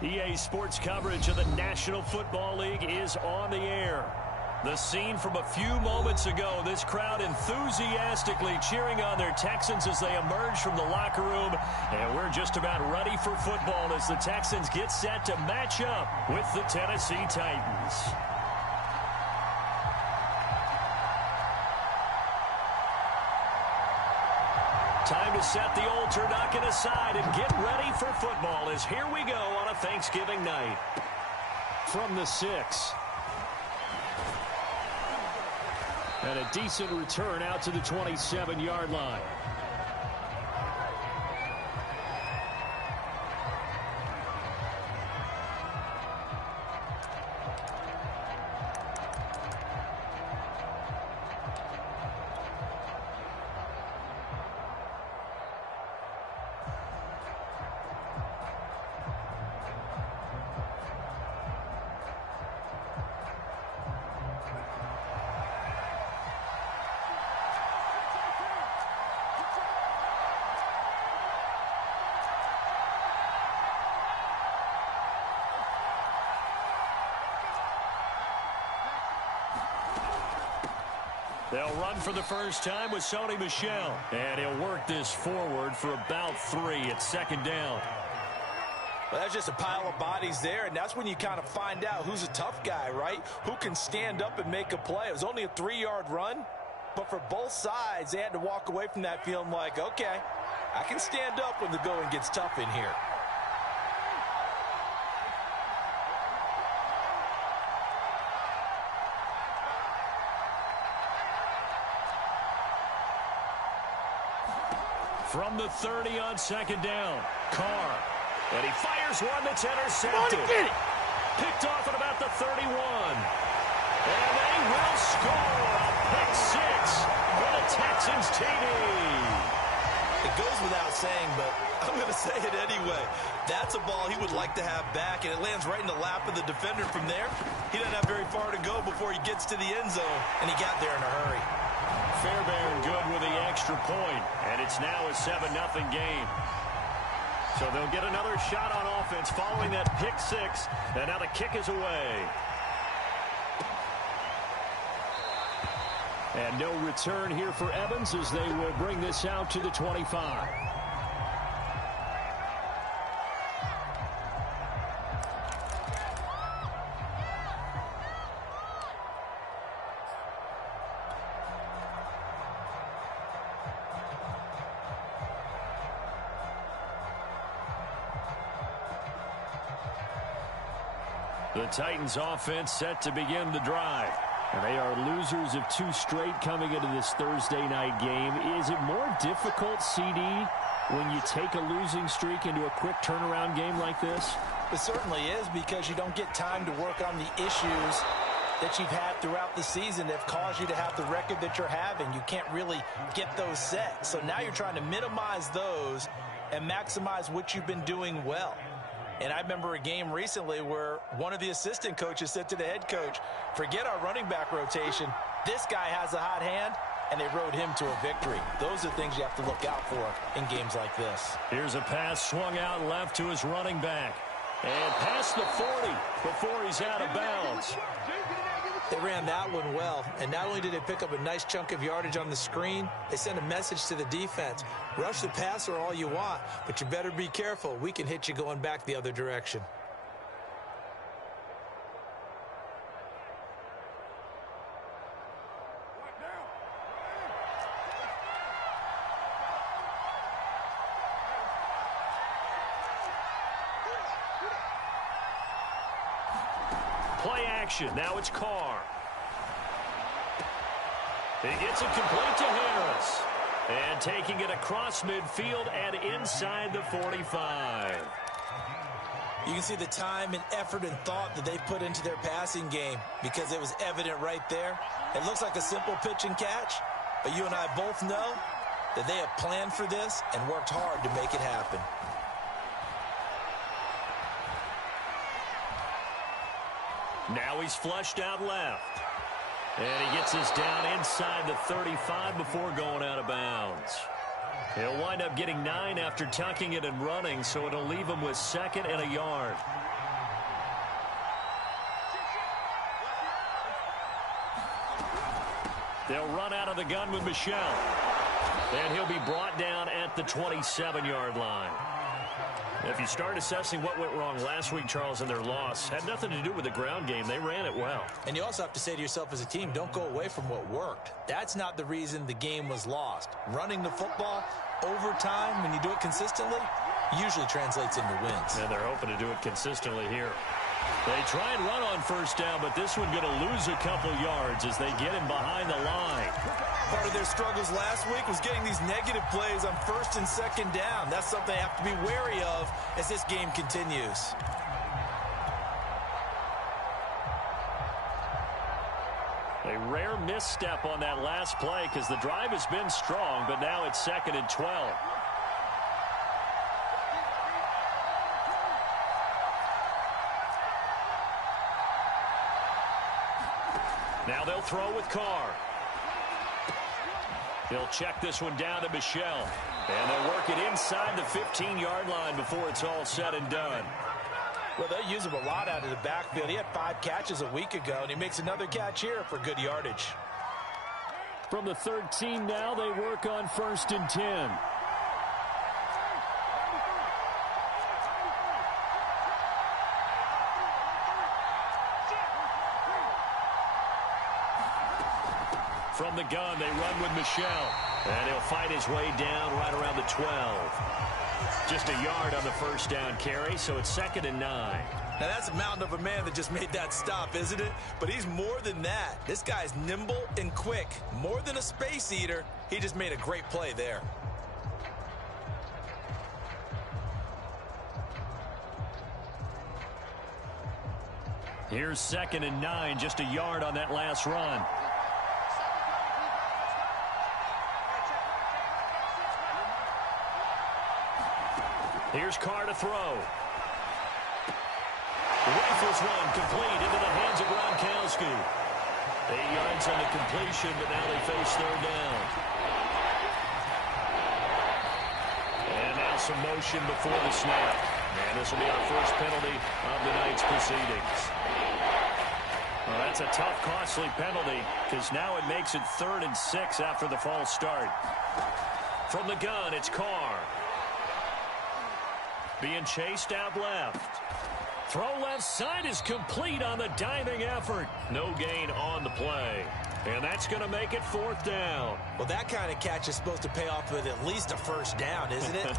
EA Sports coverage of the National Football League is on the air. The scene from a few moments ago, this crowd enthusiastically cheering on their Texans as they emerge from the locker room. And we're just about ready for football as the Texans get set to match up with the Tennessee Titans. Time to set the old turducken aside and get ready for football as here we go on a Thanksgiving night. From the 6. And a decent return out to the 27-yard line. They'll run for the first time with Sony Michel. And he'll work this forward for about 3 at second down. Well, that's just a pile of bodies there, and that's when you kind of find out who's a tough guy, right? Who can stand up and make a play. It was only a 3-yard run, but for both sides, they had to walk away from that feeling like, okay, I can stand up when the going gets tough in here. From the 30 on second down, Carr. And he fires one that's intercepted. Picked off at about the 31. And they will score a pick 6 for the Texans TD. It goes without saying, but I'm going to say it anyway. That's a ball he would like to have back, and it lands right in the lap of the defender from there. He doesn't have very far to go before he gets to the end zone, and he got there in a hurry. Fairbairn good with the extra point, and it's now a 7-0 game. So they'll get another shot on offense following that pick 6, and now the kick is away. And no return here for Evans as they will bring this out to the 25. The Titans offense set to begin the drive. And they are losers of 2 straight coming into this Thursday night game. Is it more difficult, CD, when you take a losing streak into a quick turnaround game like this? It certainly is, because you don't get time to work on the issues that you've had throughout the season that have caused you to have the record that you're having. You can't really get those set. So now you're trying to minimize those and maximize what you've been doing well. And I remember a game recently where one of the assistant coaches said to the head coach, forget our running back rotation. This guy has a hot hand, and they rode him to a victory. Those are things you have to look out for in games like this. Here's a pass swung out left to his running back. And past the 40 before he's out of bounds. They ran that one well, and not only did they pick up a nice chunk of yardage on the screen, they sent a message to the defense. Rush the passer all you want, but you better be careful. We can hit you going back the other direction. Play action. Now it's Carr. He gets it complete to Harris. And taking it across midfield and inside the 45. You can see the time and effort and thought that they put into their passing game because it was evident right there. It looks like a simple pitch and catch, but you and I both know that they have planned for this and worked hard to make it happen. Now he's flushed out left. And he gets us down inside the 35 before going out of bounds. He'll wind up getting 9 after tucking it and running, so it'll leave him with 2nd and a yard. They'll run out of the gun with Michel. And he'll be brought down at the 27-yard line. If you start assessing what went wrong last week, Charles, in their loss, had nothing to do with the ground game. They ran it well. And you also have to say to yourself as a team, don't go away from what worked. That's not the reason the game was lost. Running the football over time, when you do it consistently, usually translates into wins. And they're hoping to do it consistently here. They try and run on first down, but this one going to lose a couple yards as they get him behind the line. Part of their struggles last week was getting these negative plays on 1st and 2nd down. That's something they have to be wary of as this game continues. A rare misstep on that last play because the drive has been strong, but now it's 2nd and 12. Now they'll throw with Carr. He'll check this one down to Michel. And they'll work it inside the 15-yard line before it's all said and done. Well, they'll use him a lot out of the backfield. He had 5 catches a week ago, and he makes another catch here for good yardage. From the 13 now, they work on 1st and 10. From the gun, they run with Michel. And he'll fight his way down right around the 12. Just a yard on the first down carry, so it's 2nd and 9. Now, that's a mountain of a man that just made that stop, isn't it? But he's more than that. This guy's nimble and quick. More than a space eater, he just made a great play there. Here's 2nd and 9, just a yard on that last run. Here's Carr to throw. Rifles one complete into the hands of Gronkowski. 8 yards on the completion, but now they face 3rd down. And now some motion before the snap. And this will be our first penalty of the night's proceedings. Well, that's a tough, costly penalty because now it makes it 3rd and 6 after the false start. From the gun, it's Carr. Being chased out left. Throw left side is complete on the diving effort. No gain on the play. And that's going to make it 4th down. Well, that kind of catch is supposed to pay off with at least a first down, isn't it?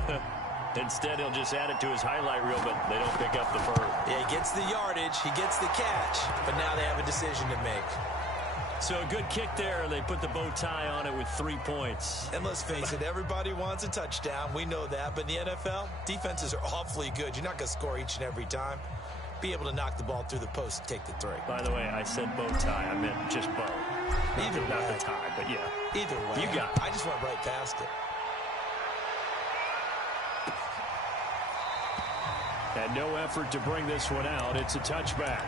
Instead, he'll just add it to his highlight reel, but they don't pick up the first. Yeah, he gets the yardage, he gets the catch, but now they have a decision to make. So a good kick there, and they put the bow tie on it with 3 points. And let's face it, everybody wants a touchdown. We know that. But in the NFL, defenses are awfully good. You're not going to score each and every time. Be able to knock the ball through the post and take the 3. By the way, I said bow tie. I meant just bow. Either way. Not the tie, but yeah. Either way. You got it. I just went right past it. And no effort to bring this one out. It's a touchback.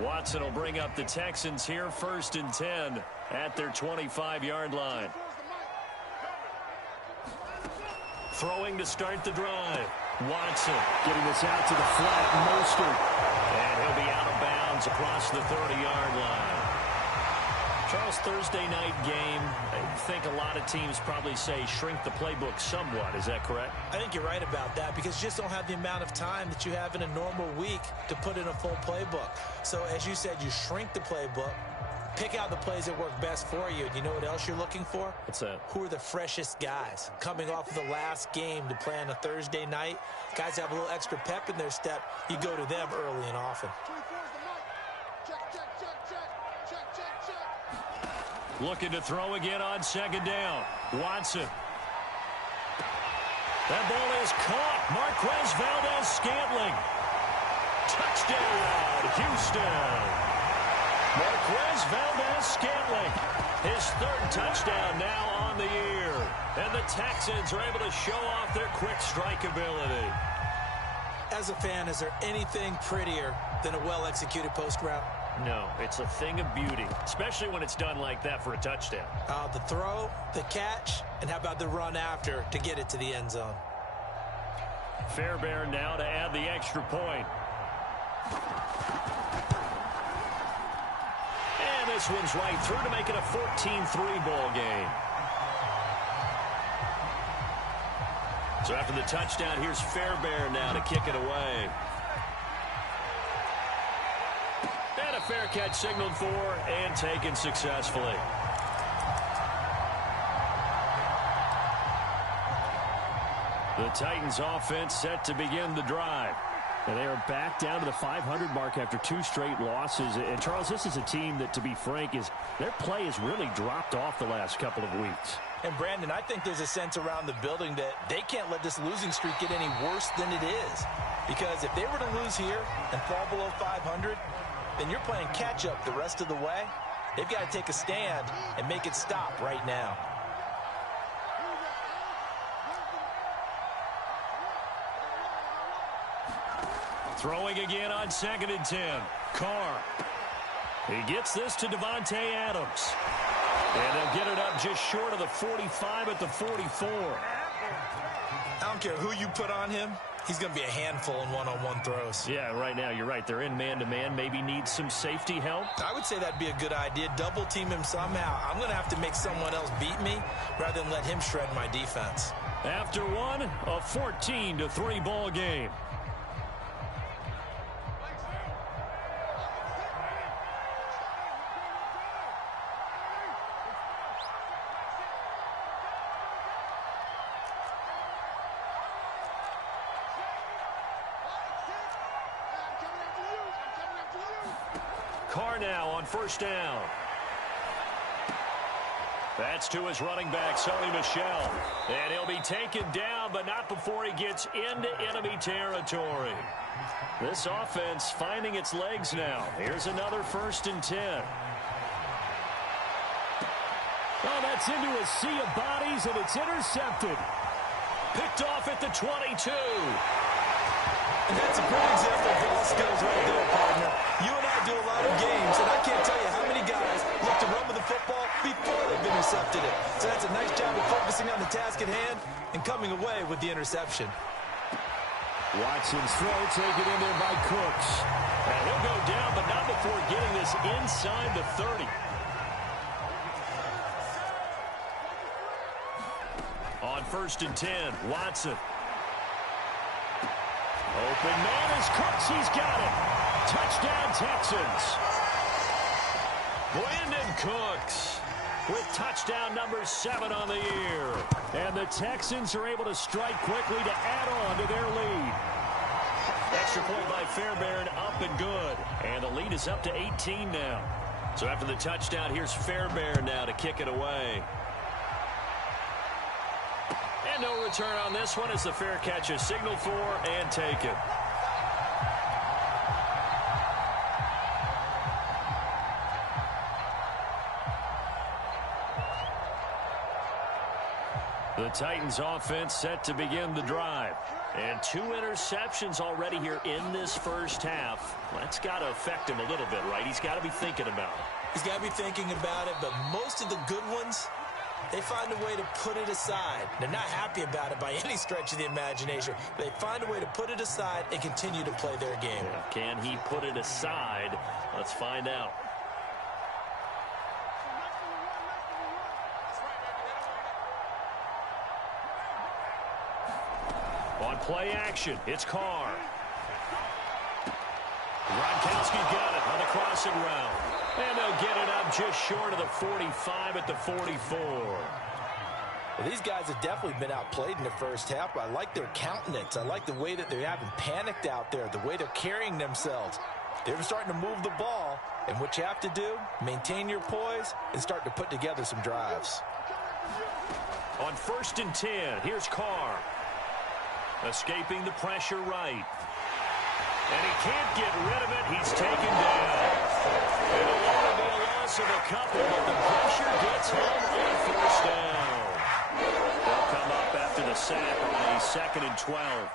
Watson will bring up the Texans here, 1st and 10 at their 25-yard line. Throwing to start the drive. Watson getting this out to the flat. Mostert. And he'll be out of bounds across the 30-yard line. Charles, Thursday night game, I think a lot of teams probably say shrink the playbook somewhat. Is that correct? I think you're right about that because you just don't have the amount of time that you have in a normal week to put in a full playbook. So as you said, you shrink the playbook, pick out the plays that work best for you. And you know what else you're looking for? What's that? Who are the freshest guys coming off of the last game to play on a Thursday night? Guys have a little extra pep in their step. You go to them early and often. Looking to throw again on 2nd down. Watson. That ball is caught. Marquez Valdez-Scantling. Touchdown, Houston. Marquez Valdes-Scantling, his third touchdown now on the year. And the Texans are able to show off their quick strike ability. As a fan, is there anything prettier than a well-executed post route? No, it's a thing of beauty, especially when it's done like that for a touchdown. The throw, the catch, and how about the run after to get it to the end zone? Fairbairn now to add the extra point. And this one's right through to make it a 14-3 ball game. So after the touchdown, here's Fairbairn now to kick it away. And a fair catch signaled for and taken successfully. The Titans offense set to begin the drive. And they are back down to the 500 mark after 2 straight losses. And, Charles, this is a team that, to be frank, their play has really dropped off the last couple of weeks. And, Brandon, I think there's a sense around the building that they can't let this losing streak get any worse than it is. Because if they were to lose here and fall below 500, then you're playing catch-up the rest of the way. They've got to take a stand and make it stop right now. Throwing again on 2nd and 10. Carr. He gets this to Davante Adams. And they'll get it up just short of the 45 at the 44. I don't care who you put on him. He's going to be a handful in one-on-one throws. Yeah, right now, you're right. They're in man-to-man. Maybe need some safety help. I would say that'd be a good idea. Double team him somehow. I'm going to have to make someone else beat me rather than let him shred my defense. After one, a 14-3 ball game. Carr now on 1st down. That's to his running back, Sony Michel. And he'll be taken down, but not before he gets into enemy territory. This offense finding its legs now. Here's another 1st and 10. Oh, that's into a sea of bodies, and it's intercepted. Picked off at the 22. And that's a great example of ball skills right there, partner. You and I do a lot of games, and I can't tell you how many guys look to run with the football before they've intercepted it. So that's a nice job of focusing on the task at hand and coming away with the interception. Watson's throw taken in there by Cooks. And he'll go down, but not before getting this inside the 30. On 1st and 10, Watson. Open man is Cooks. He's got it. Touchdown, Texans. Brandon Cooks with touchdown number 7 on the year. And the Texans are able to strike quickly to add on to their lead. Extra point by Fairbairn, up and good. And the lead is up to 18 now. So after the touchdown, here's Fairbairn now to kick it away. And no return on this one as the fair catch is signaled for and taken. The Titans offense set to begin the drive. And 2 interceptions already here in this first half. That's got to affect him a little bit, right? He's got to be thinking about it. He's got to be thinking about it, but most of the good ones, they find a way to put it aside. They're not happy about it by any stretch of the imagination. They find a way to put it aside and continue to play their game. Yeah. Can he put it aside? Let's find out. On play action, it's Carr. Gronkowski's got it on the crossing route. And they'll get it up just short of the 45 at the 44. Well, these guys have definitely been outplayed in the first half, but I like their countenance. I like the way that they haven't panicked out there, the way they're carrying themselves. They're starting to move the ball, and what you have to do, maintain your poise and start to put together some drives. On 1st and 10, here's Carr. Escaping the pressure right. And he can't get rid of it. He's taken down. It'll only be a loss of a couple, but the pressure gets home on first down. They'll come up after the sack on a 2nd and 12.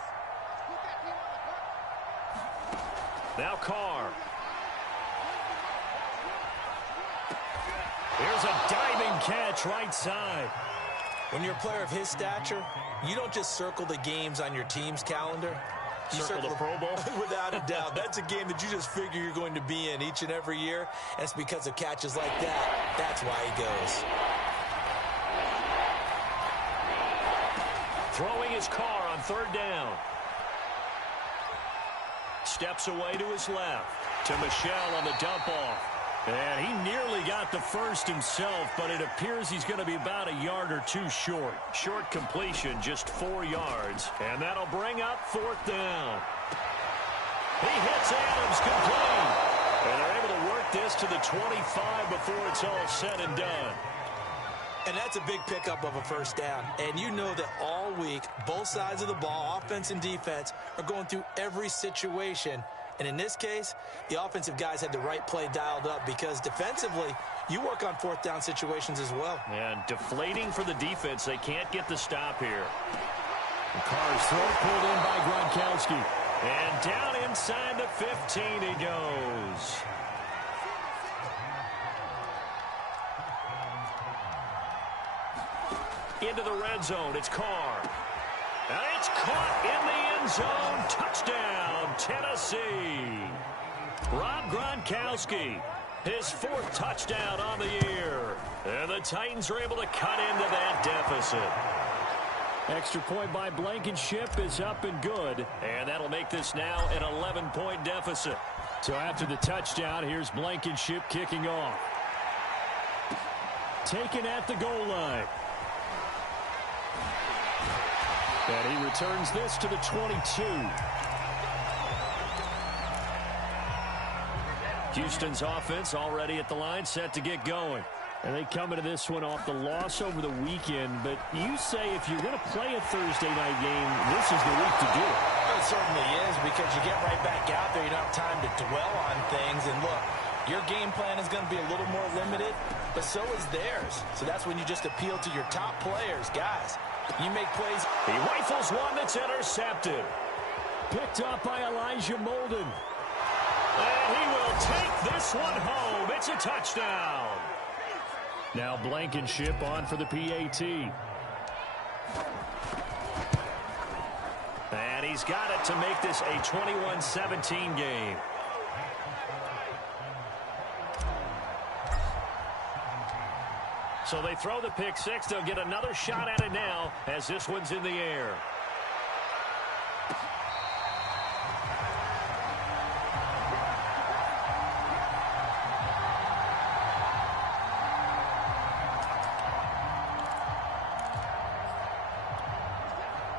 Now Carr. Here's a diving catch right side. When you're a player of his stature, you don't just circle the games on your team's calendar. You circle the Pro Bowl? Without a doubt. That's a game that you just figure you're going to be in each and every year. And it's because of catches like that. That's why he goes. Throwing his Carr on 3rd down. Steps away to his left. To Michel on the dump off. And he nearly got the first himself, but it appears he's going to be about a yard or two short. Short completion, just 4 yards. And that'll bring up 4th down. He hits Adams complete. And they're able to work this to the 25 before it's all said and done. And that's a big pickup of a first down. And you know that all week, both sides of the ball, offense and defense, are going through every situation. And in this case, the offensive guys had the right play dialed up because defensively, you work on 4th down situations as well. And deflating for the defense. They can't get the stop here. The Carr's throw pulled in by Gronkowski. And down inside the 15 he goes. Into the red zone. It's Carr. And it's caught in the end zone. Touchdown, Tennessee. Rob Gronkowski, his 4th touchdown on the year. And the Titans are able to cut into that deficit. Extra point by Blankenship is up and good. And that'll make this now an 11-point deficit. So after the touchdown, here's Blankenship kicking off. Taken at the goal line. And he returns this to the 22. Houston's offense already at the line, set to get going. And they come into this one off the loss over the weekend. But you say if you're going to play a Thursday night game, this is the week to do it. It certainly is because you get right back out there. You don't have time to dwell on things. And look, your game plan is going to be a little more limited, but so is theirs. So that's when you just appeal to your top players. Guys, you make plays. He rifles one that's intercepted. Picked up by Elijah Molden. And he will take this one home. It's a touchdown. Now Blankenship on for the PAT. And he's got it to make this a 21-17 game. So they throw the pick six. They'll get another shot at it now as this one's in the air.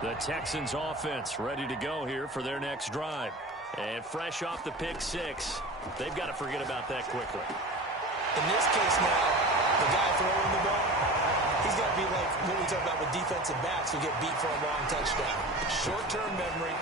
The Texans offense ready to go here for their next drive. And fresh off the pick six, they've got to forget about that quickly. In this case now, the guy throwing the ball, he's got to be like what we talk about with defensive backs who get beat for a long touchdown. Short-term memory,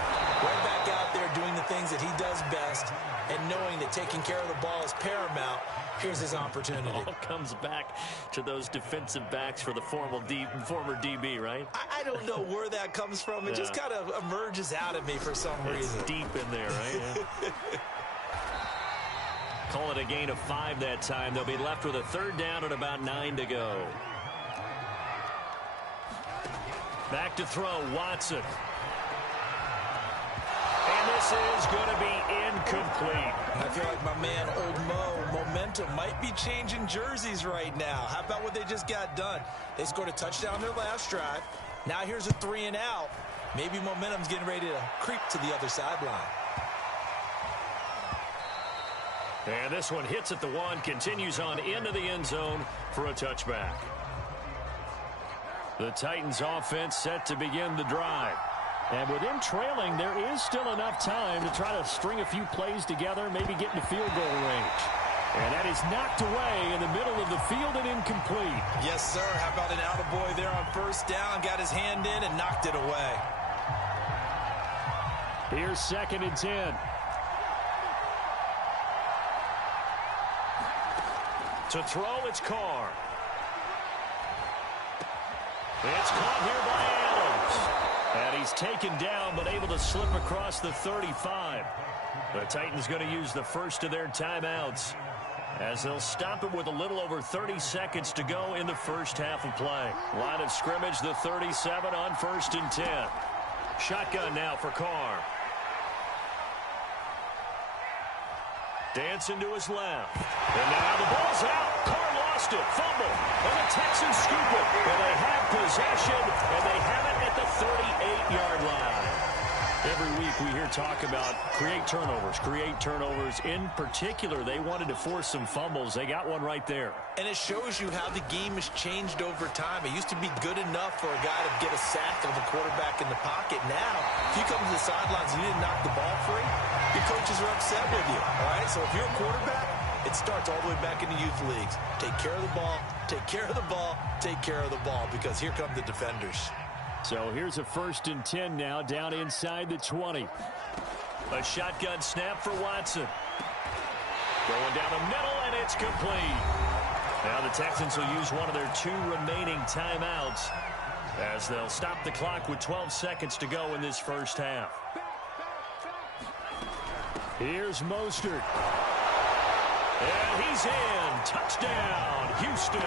right back out there doing the things that he does best, and knowing that taking care of the ball is paramount. Here's his opportunity. It all comes back to those defensive backs for the former DB, right? I don't know where that comes from. It just kind of emerges out of me for some reason. It's deep in there, right? Call it a gain of 5 that time. They'll be left with a third down and about 9 to go. Back to throw, Watson. And this is going to be incomplete. I feel like my man, Old Mo, momentum might be changing jerseys right now. How about what they just got done? They scored a touchdown their last drive. Now here's a 3 and out. Maybe momentum's getting ready to creep to the other sideline. And this one hits at the 1, continues on into the end zone for a touchback. The Titans offense set to begin the drive. And with them trailing, there is still enough time to try to string a few plays together, maybe get into field goal range. And that is knocked away in the middle of the field and incomplete. Yes, sir. How about an attaboy there on first down? Got his hand in and knocked it away. Here's 2nd and 10. To throw, it's Carr. It's caught here by Adams. And he's taken down, but able to slip across the 35. The Titans going to use the first of their timeouts, as they'll stop it with a little over 30 seconds to go in the first half of play. Line of scrimmage, the 37 on 1st and 10. Shotgun now for Carr. Dancing to his left. And now the ball's out. Carr lost it. Fumble. And the Texans scoop it. And they have possession. And they have it at the 38-yard line. Every week we hear talk about create turnovers. In particular, they wanted to force some fumbles. They got one right there. And it shows you how the game has changed over time. It used to be good enough for a guy to get a sack of a quarterback in the pocket. Now, if you come to the sidelines and you didn't knock the ball free, your coaches are upset with you. All right? So if you're a quarterback, it starts all the way back in the youth leagues. Take care of the ball, take care of the ball, take care of the ball, because here come the defenders. So here's a 1st and 10 now, down inside the 20. A shotgun snap for Watson. Going down the middle, and it's complete. Now the Texans will use one of their 2 remaining timeouts, as they'll stop the clock with 12 seconds to go in this first half. Here's Mostert. And he's in. Touchdown, Houston.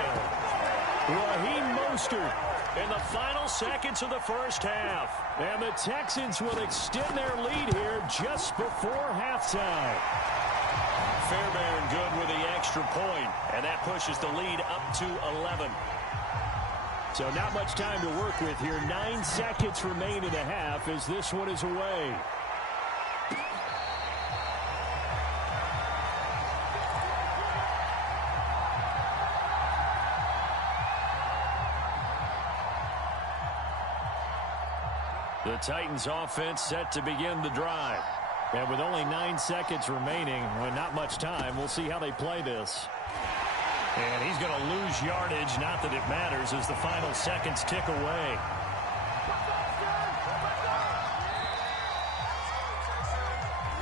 Raheem Mostert in the final seconds of the first half. And the Texans will extend their lead here just before halftime. Fairbairn good with the extra point, and that pushes the lead up to 11. So not much time to work with here. 9 seconds remain in the half as this one is away. The Titans offense set to begin the drive. And with only 9 seconds remaining, with not much time, we'll see how they play this. And he's going to lose yardage, not that it matters, as the final seconds tick away.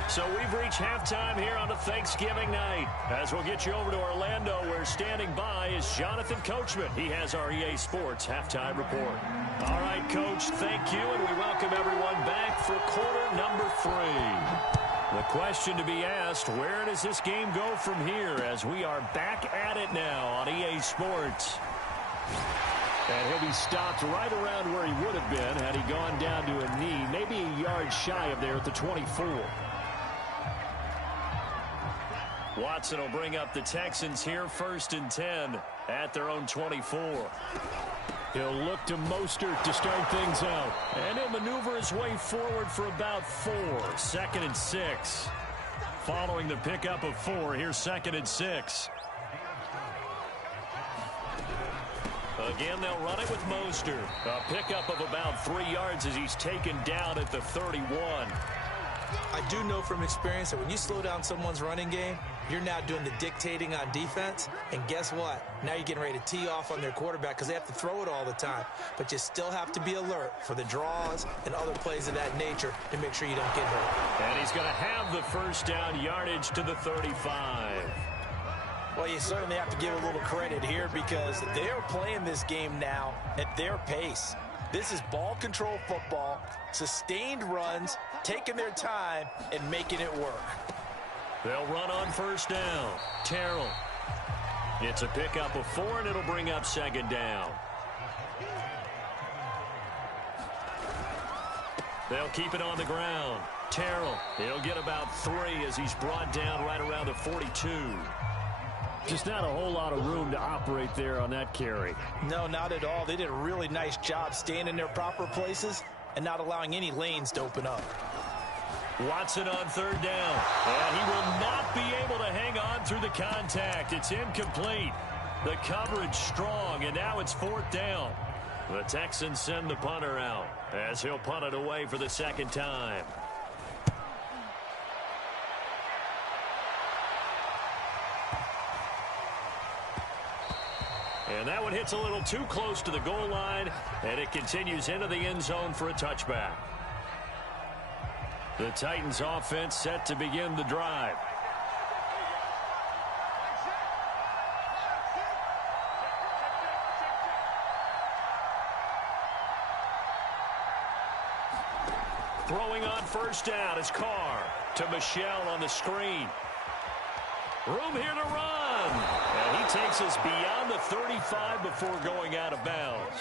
So we've reached halftime here on a Thanksgiving night. As we'll get you over to Orlando, where standing by is Jonathan Coachman. He has our EA Sports halftime report. All right, Coach, thank you, and we welcome everyone back for quarter number 3. The question to be asked, where does this game go from here, as we are back at it now on EA Sports? And he'll be stopped right around where he would have been had he gone down to a knee, maybe a yard shy of there at the 24. Watson will bring up the Texans here, 1st and 10 at their own 24. He'll look to Mostert to start things out. And he'll maneuver his way forward for about 4. 2nd and 6. Following the pickup of 4, here's 2nd and 6. Again, they'll run it with Mostert. A pickup of about 3 yards as he's taken down at the 31. I do know from experience that when you slow down someone's running game, you're now doing the dictating on defense. And guess what? Now you're getting ready to tee off on their quarterback because they have to throw it all the time. But you still have to be alert for the draws and other plays of that nature to make sure you don't get hurt. And he's going to have the first down yardage to the 35. Well, you certainly have to give a little credit here because they're playing this game now at their pace. This is ball control football, sustained runs, taking their time, and making it work. They'll run on 1st down. Terrell. It's a pickup of 4, and it'll bring up 2nd down. They'll keep it on the ground. Terrell, he'll get about 3 as he's brought down right around the 42. Just not a whole lot of room to operate there on that carry. No, not at all. They did a really nice job staying in their proper places and not allowing any lanes to open up. Watson on 3rd down. And he will not be able to hang on through the contact. It's incomplete. The coverage strong, and now it's 4th down. The Texans send the punter out as he'll punt it away for the 2nd time. And that one hits a little too close to the goal line, and it continues into the end zone for a touchback. The Titans offense set to begin the drive. Throwing on first down is Carr to Michel on the screen. Room here to run. And he takes us beyond the 35 before going out of bounds.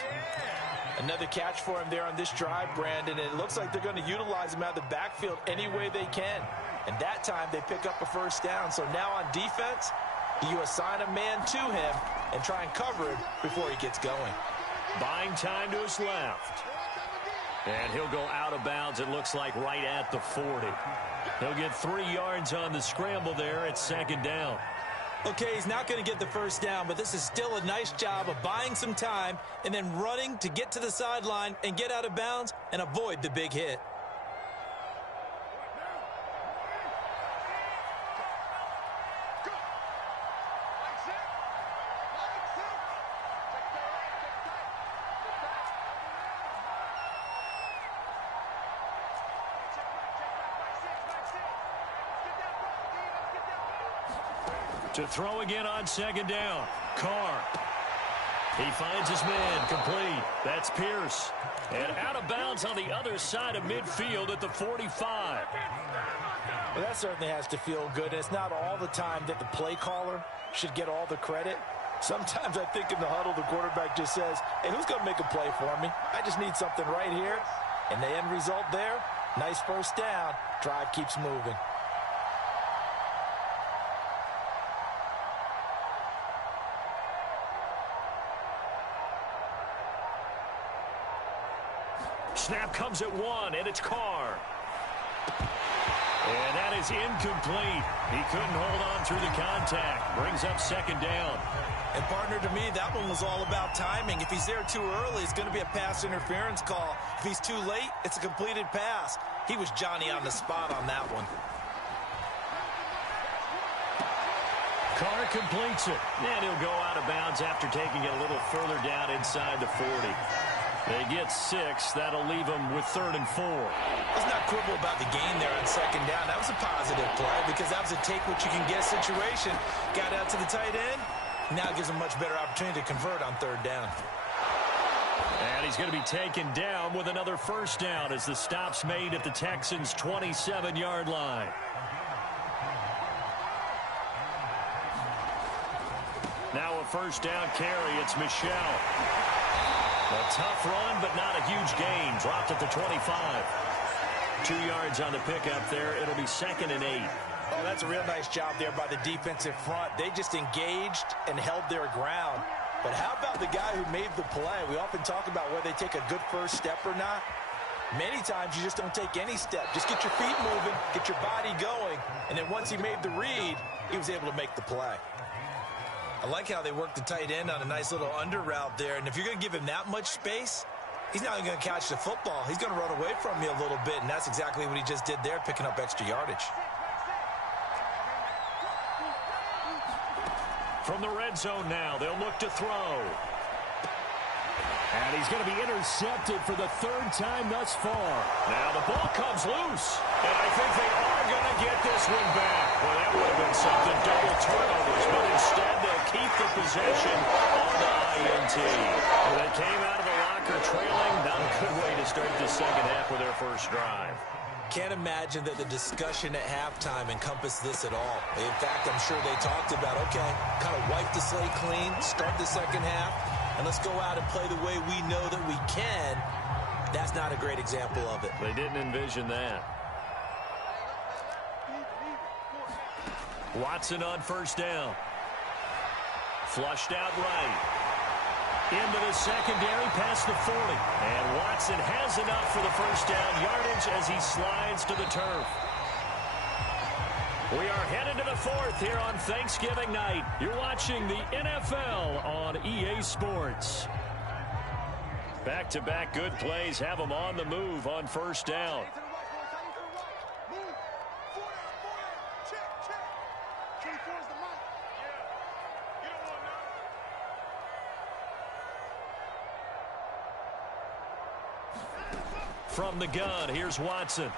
Another catch for him there on this drive, Brandon. And it looks like they're going to utilize him out of the backfield any way they can. And that time they pick up a first down. So now on defense, you assign a man to him and try and cover him before he gets going. Buying time to his left. And he'll go out of bounds, it looks like, right at the 40. He'll get 3 yards on the scramble there at second down. Okay, he's not going to get the first down, but this is still a nice job of buying some time and then running to get to the sideline and get out of bounds and avoid the big hit. To throw again on second down. Carr. He finds his man complete. That's Pierce. And out of bounds on the other side of midfield at the 45. Well, that certainly has to feel good. It's not all the time that the play caller should get all the credit. Sometimes I think in the huddle, the quarterback just says, hey, who's going to make a play for me? I just need something right here. And the end result there, nice first down. Drive keeps moving. Snap comes at 1, and it's Carr. And that is incomplete. He couldn't hold on through the contact. Brings up second down. And, partner, to me, that one was all about timing. If he's there too early, it's going to be a pass interference call. If he's too late, it's a completed pass. He was Johnny on the spot on that one. Carr completes it. And he'll go out of bounds after taking it a little further down inside the 40. They get 6. That'll leave them with 3rd and 4. Let's not quibble about the gain there on second down. That was a positive play because that was a take-what-you-can-get situation. Got out to the tight end. Now gives him much better opportunity to convert on 3rd down. And he's going to be taken down with another first down as the stop's made at the Texans' 27-yard line. Now a first down carry. It's Michel. A tough run, but not a huge gain. Dropped at the 25. 2 yards on the pickup there. It'll be 2nd and 8. Oh, that's a real nice job there by the defensive front. They just engaged and held their ground. But how about the guy who made the play? We often talk about whether they take a good first step or not. Many times you just don't take any step. Just get your feet moving, get your body going, and then once he made the read, he was able to make the play. I like how they worked the tight end on a nice little under route there. And if you're going to give him that much space, he's not going to catch the football. He's going to run away from you a little bit, and that's exactly what he just did there, picking up extra yardage. From the red zone now, they'll look to throw. And he's going to be intercepted for the 3rd time thus far. Now the ball comes loose. And I think they are going to get this one back. Well, that would have been something. Double turnovers. But instead, they'll keep the possession on the INT. Well, they came out of the locker trailing. Not a good way to start the second half with their first drive. Can't imagine that the discussion at halftime encompassed this at all. In fact, I'm sure they talked about, okay, kind of wipe the slate clean, start the second half, and let's go out and play the way we know that we can. That's not a great example of it. They didn't envision that. Watson on first down. Flushed out right. Into the secondary past the 40. And Watson has enough for the first down yardage as he slides to the turf. We are headed to the 4th here on Thanksgiving night. You're watching the NFL on EA Sports. Back-to-back good plays have them on the move on first down. From the gun, here's Watson.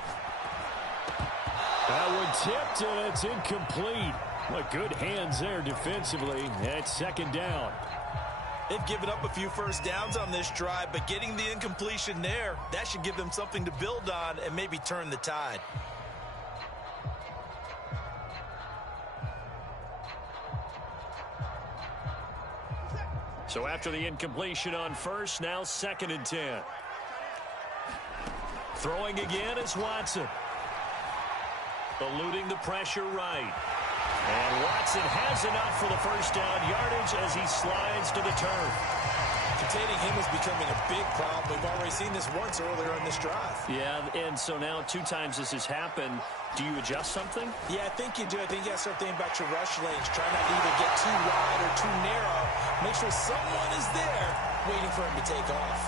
That one tipped, and it's incomplete. But good hands there defensively. That's second down. They've given up a few first downs on this drive, but getting the incompletion there, that should give them something to build on and maybe turn the tide. So after the incompletion on first, now 2nd and 10. Throwing again is Watson. Eluding the pressure right. And Watson has enough for the first down yardage as he slides to the turf. Containing him is becoming a big problem. We've already seen this once earlier in this drive. Yeah, and so now 2 times this has happened. Do you adjust something? Yeah, I think you do. I think you got to start thinking about your rush lanes. Try not to either get too wide or too narrow. Make sure someone is there waiting for him to take off.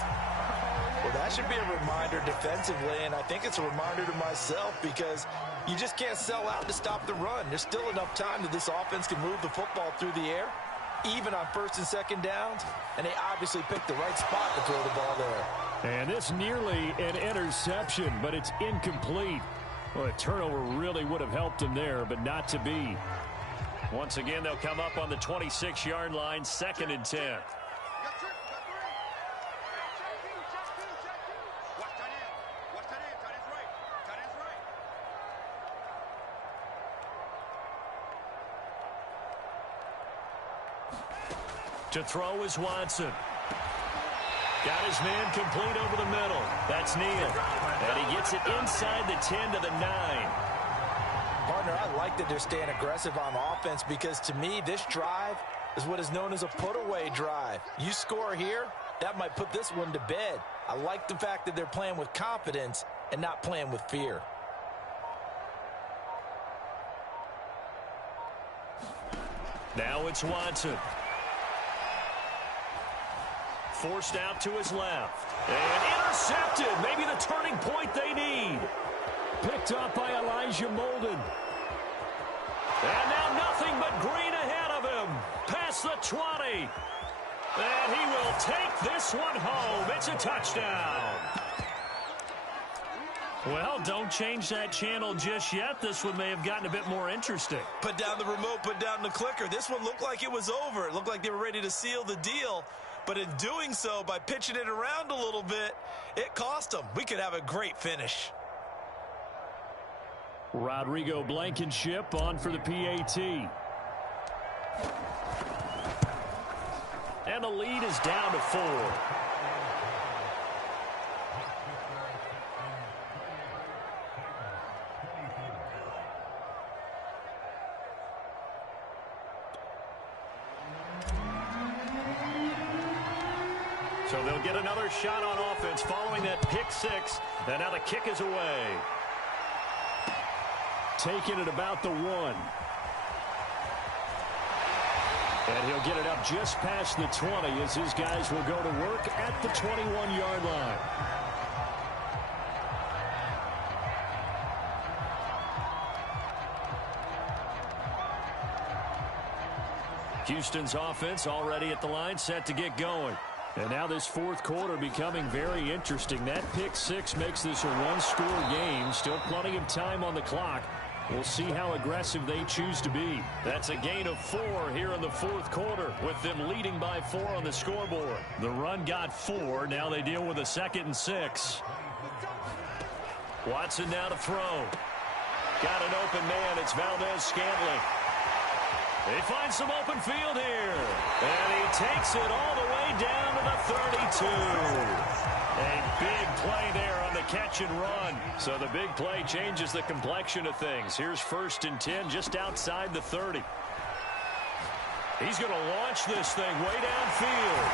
Well, that should be a reminder defensively, and I think it's a reminder to myself because you just can't sell out to stop the run. There's still enough time that this offense can move the football through the air, even on 1st and 2nd downs, and they obviously picked the right spot to throw the ball there. And this nearly an interception, but it's incomplete. Well, a turnover really would have helped him there, but not to be. Once again, they'll come up on the 26-yard line, 2nd and 10. To throw is Watson. Got his man complete over the middle. That's Neal. And he gets it inside the 10 to the 9. Partner, I like that they're staying aggressive on offense because to me, this drive is what is known as a put-away drive. You score here, that might put this one to bed. I like the fact that they're playing with confidence and not playing with fear. Now it's Watson. Forced out to his left. And intercepted. Maybe the turning point they need. Picked up by Elijah Molden. And now nothing but green ahead of him. Past the 20. And he will take this one home. It's a touchdown. Well, don't change that channel just yet. This one may have gotten a bit more interesting. Put down the remote, put down the clicker. This one looked like it was over. It looked like they were ready to seal the deal. But in doing so, by pitching it around a little bit, it cost them. We could have a great finish. Rodrigo Blankenship on for the PAT. And the lead is down to 4. So they'll get another shot on offense following that pick 6. And now the kick is away. Taking it about the 1. And he'll get it up just past the 20 as his guys will go to work at the 21-yard line. Houston's offense already at the line, set to get going. And now this 4th quarter becoming very interesting. That pick 6 makes this a one-score game. Still plenty of time on the clock. We'll see how aggressive they choose to be. That's a gain of 4 here in the 4th quarter, with them leading by 4 on the scoreboard. The run got 4. Now they deal with a 2nd and 6. Watson now to throw. Got an open man. It's Valdez-Scantling. They find some open field here. And he takes it all the way down to the 32. A big play there on the catch and run. So the big play changes the complexion of things. Here's 1st and 10 just outside the 30. He's going to launch this thing way downfield.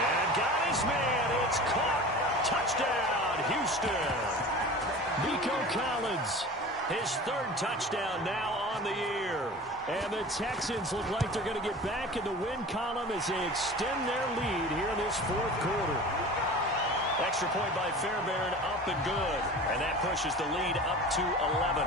And got his man. It's caught. Touchdown, Houston. Nico Collins. His 3rd touchdown now on the year. And the Texans look like they're going to get back in the win column as they extend their lead here in this 4th quarter. Extra point by Fairbairn, up and good. And that pushes the lead up to 11.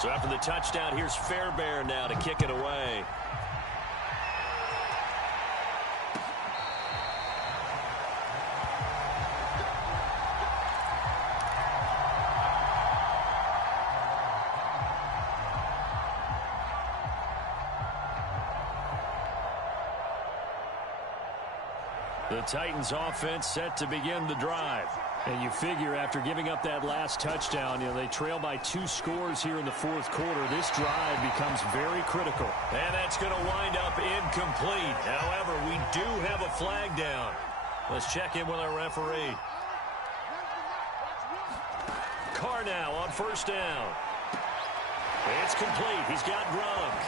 So after the touchdown, here's Fairbairn now to kick it away. The Titans offense set to begin the drive. And you figure after giving up that last touchdown, they trail by 2 scores here in the fourth quarter. This drive becomes very critical. And that's going to wind up incomplete. However, we do have a flag down. Let's check in with our referee. Carr now on first down. It's complete. He's got Gronk.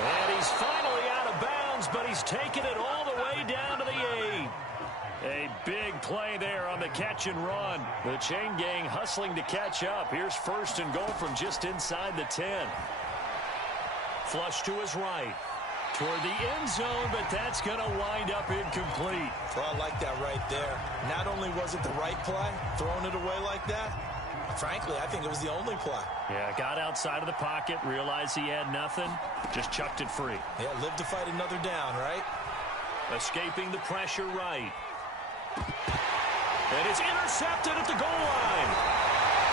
And he's finally out of bounds, but he's taken it all the way down to the 8. A big play there on the catch and run. The chain gang hustling to catch up. Here's first and goal from just inside the 10. Flush to his right. Toward the end zone, but that's going to wind up incomplete. Well, I like that right there. Not only was it the right play, throwing it away like that, frankly, I think it was the only play. Yeah, got outside of the pocket, realized he had nothing, just chucked it free. Yeah, live to fight another down, right? Escaping the pressure right. And it's intercepted at the goal line.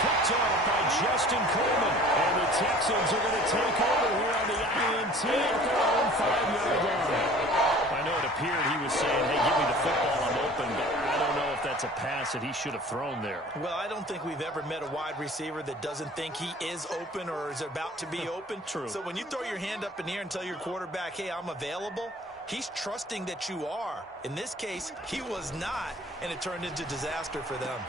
Picked off by Justin Coleman. And the Texans are going to take over here on the INT at their own 5-yard line. I know it appeared he was saying, hey, give me the football, I'm open, but I don't know if that's a pass that he should have thrown there. Well, I don't think we've ever met a wide receiver that doesn't think he is open or is about to be open. True. So when you throw your hand up in the air and tell your quarterback, hey, I'm available, he's trusting that you are. In this case, he was not, and it turned into disaster for them.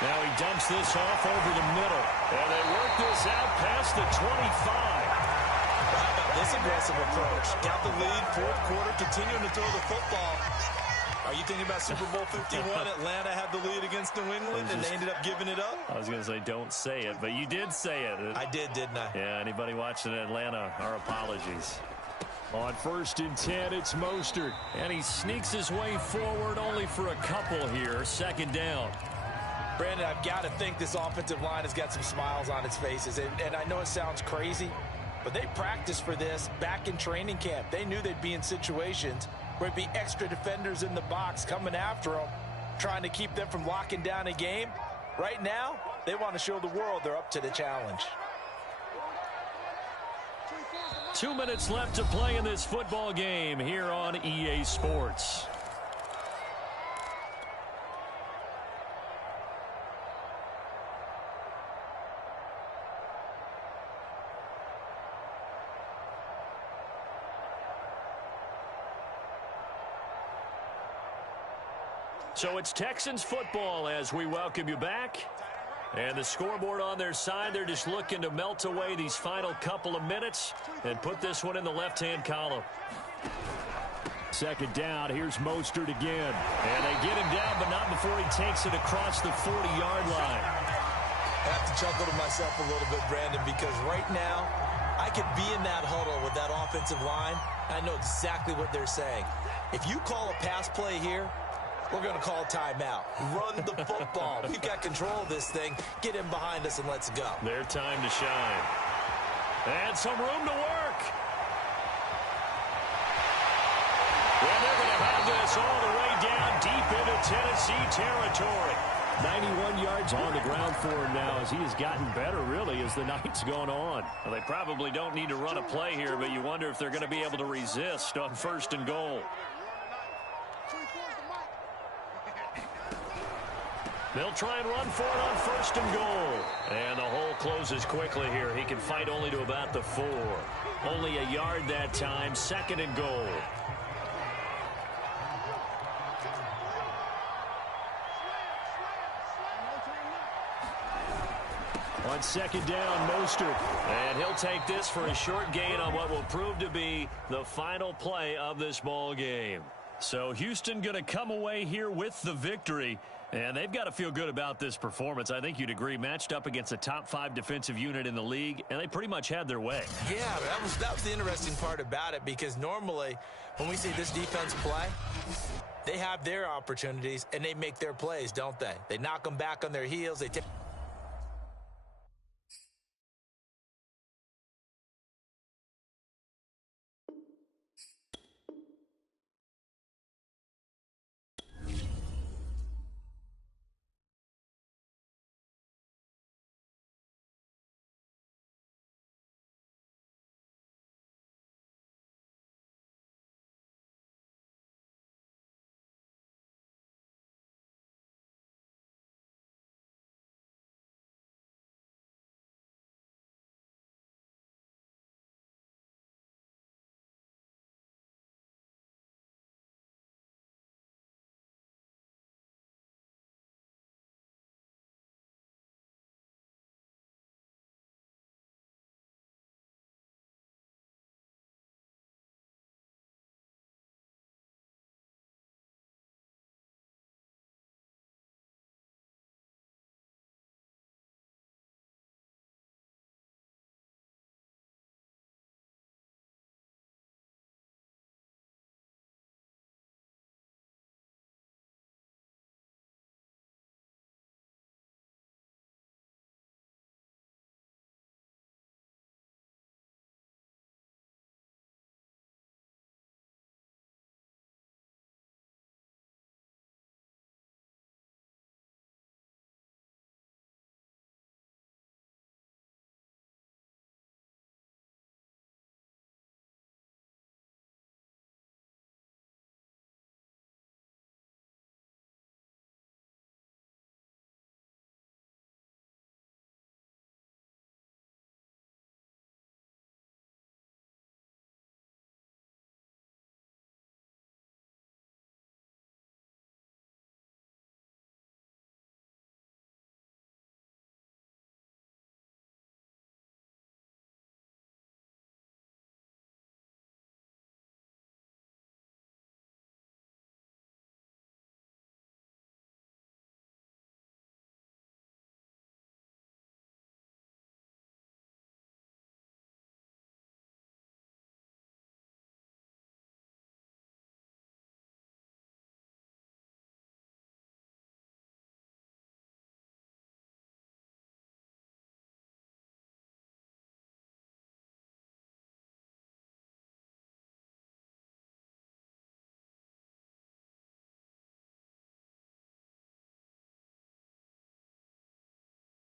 Now he dumps this off over the middle. And they work this out past the 25. How about this aggressive approach? Got the lead, fourth quarter, continuing to throw the football. Are you thinking about Super Bowl 51? Atlanta had the lead against New England, and they ended up giving it up? I was going to say, don't say it, but you did say it. I did, didn't I? Yeah, anybody watching Atlanta, our apologies. On first and 10, it's Mostert. And he sneaks his way forward only for a couple here. Second down. Brandon, I've got to think this offensive line has got some smiles on its faces. And I know it sounds crazy, but they practiced for this back in training camp. They knew they'd be in situations where there'd be extra defenders in the box coming after them, trying to keep them from locking down a game. Right now, they want to show the world they're up to the challenge. 2 minutes left to play in this football game here on EA Sports. So it's Texans football as we welcome you back. And the scoreboard on their side, they're just looking to melt away these final couple of minutes and put this one in the left-hand column. Second down, here's Mostert again. And they get him down, but not before he takes it across the 40-yard line. I have to chuckle to myself a little bit, Brandon, because right now, I could be in that huddle with that offensive line. I know exactly what they're saying. If you call a pass play here, we're going to call timeout. Run the football. We've got control of this thing. Get him behind us and let's go. Their time to shine. And some room to work. And they're going to have this all the way down deep into Tennessee territory. 91 yards on the ground for him now as he has gotten better, really, as the night's gone on. Well, they probably don't need to run a play here, but you wonder if they're going to be able to resist on first and goal. They'll try and run for it on first and goal. And the hole closes quickly here. He can fight only to about the 4. Only a yard that time. Second and goal. On second down, Mostert. And he'll take this for a short gain on what will prove to be the final play of this ball game. So Houston going to come away here with the victory. And they've got to feel good about this performance. I think you'd agree, matched up against a top 5 defensive unit in the league, and they pretty much had their way. Yeah, that was the interesting part about it, because normally when we see this defense play, they have their opportunities and they make their plays, don't they? They knock them back on their heels. They take